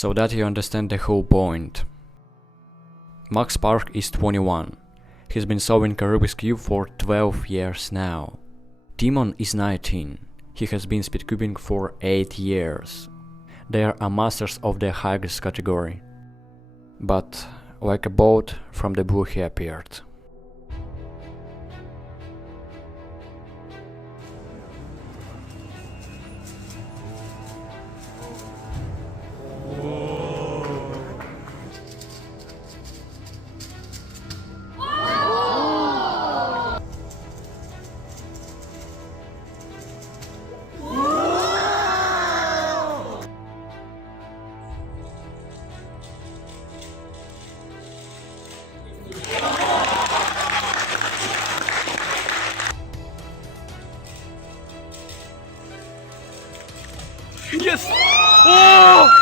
so that you understand the whole point. Max Park is 21. He's been solving a Rubik's Cube for 12 years now. Timon is 19. He has been speedcubing for 8 years. They are masters of the highest category. But like a bolt from the blue he appeared. Yes! Oh!